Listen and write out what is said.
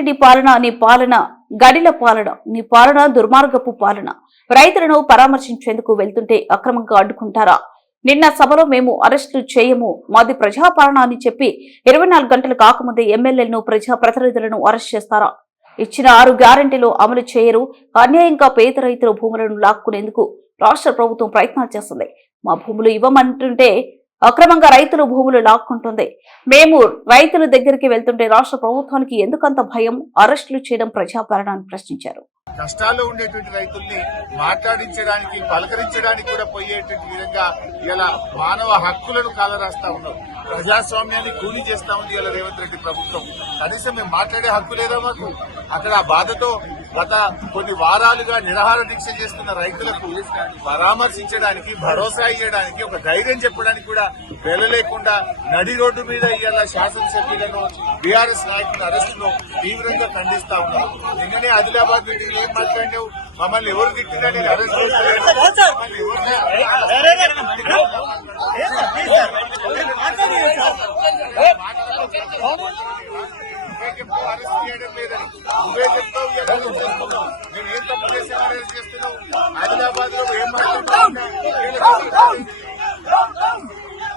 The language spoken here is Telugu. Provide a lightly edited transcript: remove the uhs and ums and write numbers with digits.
రెడ్డి పాలన నీ పాలన గడిల పాలన, నీ పాలన దుర్మార్గపు పాలన. రైతులను పరామర్శించేందుకు వెళ్తుంటే అక్రమంగా అడ్డుకుంటారా? నిన్న సభలో మేము అరెస్టులు చేయము, మాది ప్రజాపాలన అని చెప్పి 24 గంటలు కాకముందే ఎమ్మెల్యేలను, ప్రజాప్రతినిధులను అరెస్ట్ చేస్తారా? ఇచ్చిన 6 గ్యారెంటీలు అమలు చేయరు. అన్యాయంగా పేద రైతుల భూములను లాక్కునేందుకు రాష్ట్ర ప్రభుత్వం ప్రయత్నాలు చేస్తుంది. మా భూములు ఇవ్వమంటుంటే అక్రమంగా రైతులు భూములు లాక్కుంటుంది. మేము రైతుల దగ్గరికి వెళ్తుంటే రాష్ట్ర ప్రభుత్వానికి ఎందుకంత భయం? అరెస్టులు చేయడం ప్రజాపాలన అని ప్రశ్నించారు. కష్టాల్లో ఉండేటువంటి రైతుల్ని మాట్లాడించడానికి, పలకరించడానికి కూడా పోయేటువంటి విధంగా ఇలా మానవ హక్కులను కాలరాస్తా ఉన్నాం. ప్రజాస్వామ్యాన్ని కూలి చేస్తా ఉంది ఇలా రేవంత్ రెడ్డి ప్రభుత్వం. కనీసం మేము మాట్లాడే హక్కు లేదా మాకు? అక్కడ ఆ బాధతో గత కొన్ని వారాలుగా నిరాహార దీక్ష చేస్తున్న రైతులకు పరామర్శించడానికి, భరోసా ఇవ్వడానికి, ఒక ధైర్యం చెప్పడానికి కూడా వెళ్ళలేకుండా నడి రోడ్డు మీద ఇవాళ శాసనసభ్యులను, బీఆర్ఎస్ నాయకుల అరెస్టును తీవ్రంగా ఖండిస్తా ఉన్నాం. నిన్ననే ఆదిలాబాద్ మీటింగ్ ఏం మాట్లాడినావు? మమ్మల్ని ఎవరు తిట్టినని అరెస్ట్ చేయడం లేదని నువ్వే చెప్తావు. మేము ఏం తప్పు చేసామని చేస్తున్నావు? ఆదిలాబాద్ లో ఏం మాట్లాడుతున్నావు?